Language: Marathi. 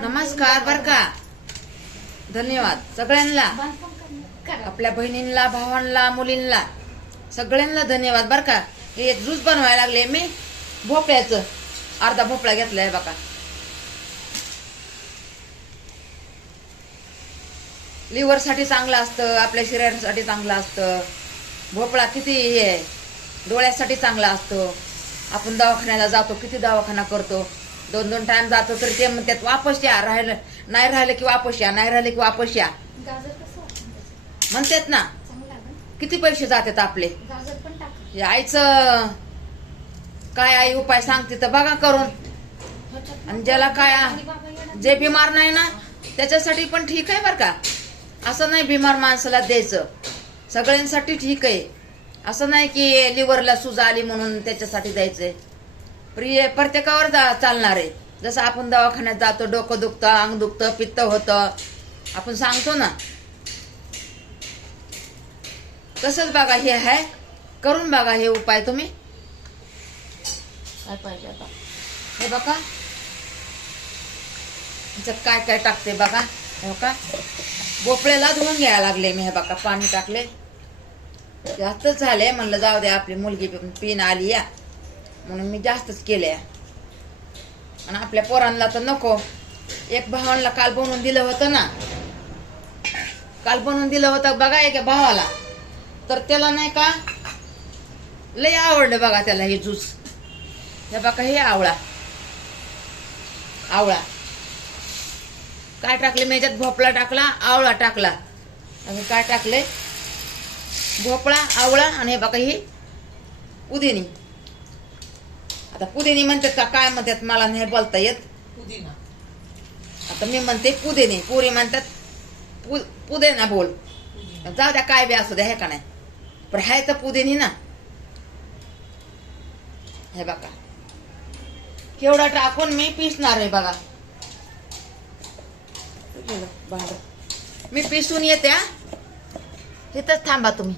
नमस्कार बर का. धन्यवाद सगळ्यांना, आपल्या बहिणींना, भावांना, मुलींना, सगळ्यांना धन्यवाद बर का. हे ज्यूस बनवायला लागले मी भोपळ्याचं. अर्धा भोपळा घेतलाय बघा. लिव्हर साठी चांगलं असतं, आपल्या शरीरासाठी चांगलं असतं. भोपळा किती हे आहे, डोळ्यासाठी चांगला असतो. आपण दवाखान्याला जातो, किती दवाखाना करतो, 2-2 टाइम जातो, तरी ते म्हणतात वापस या. राहिलं नाही, राहिलं की वापस या, नाही राहिलं की वापस या म्हणतात ना. किती पैसे जातात आपले. आईचं काय आई उपाय सांगते तर बघा करून. आणि ज्याला काय, जे बिमार नाही ना त्याच्यासाठी पण ठीक आहे बर का. असं नाही बिमार माणसाला द्यायचं, सगळ्यांसाठी ठीक आहे. असं नाही की लिव्हरला सूज आली म्हणून त्याच्यासाठी द्यायचंय. प्रत्येकावर चालणार आहे. जसं आपण दवाखान्यात जातो, डोकं दुखतं, अंग दुखतं, पित्त होतं, आपण सांगतो ना. तसंच बघा हे आहे, करून बघा हे उपाय तुम्ही. काय पाहिजे आता हे बघा, ह्याच्यात काय काय टाकते बघा. हे बघा भोपळ्याला धुवून घ्यायला लागले मी. हे बघा पाणी टाकले, जास्तच झाले. म्हणलं जाऊ दे, आपली मुलगी पिन आली या म्हणून मी जास्तच केले. आणि आपल्या पोरांना तर नको. एक भावांना काल बनवून दिलं होतं ना, काल बनवून दिलं होतं बघा एका भावाला. तर त्याला नाही का लय आवडलं बघा त्याला हे ज्यूस. हे बघा हे आवळा काय टाकले मी याच्यात, भोपळा टाकला, आवळा टाकला. आणि काय टाकले, भोपळा, आवळा आणि हे बघा ही पुदिनी. आता पुदिनी म्हणतात का काय म्हणतात मला नाही बोलता येत. पुदिना आता मी म्हणते पुदिनी, पुरी म्हणतात पुदिना बोल. जाऊ द्या काय बी असू द्या, हे का नाही, पण हाय तर पुदिनी ना. हे बघा केवढा टाकून मी पिसणार आहे बघा. मी पिसून येते. तिथंच थांबा तुम्ही.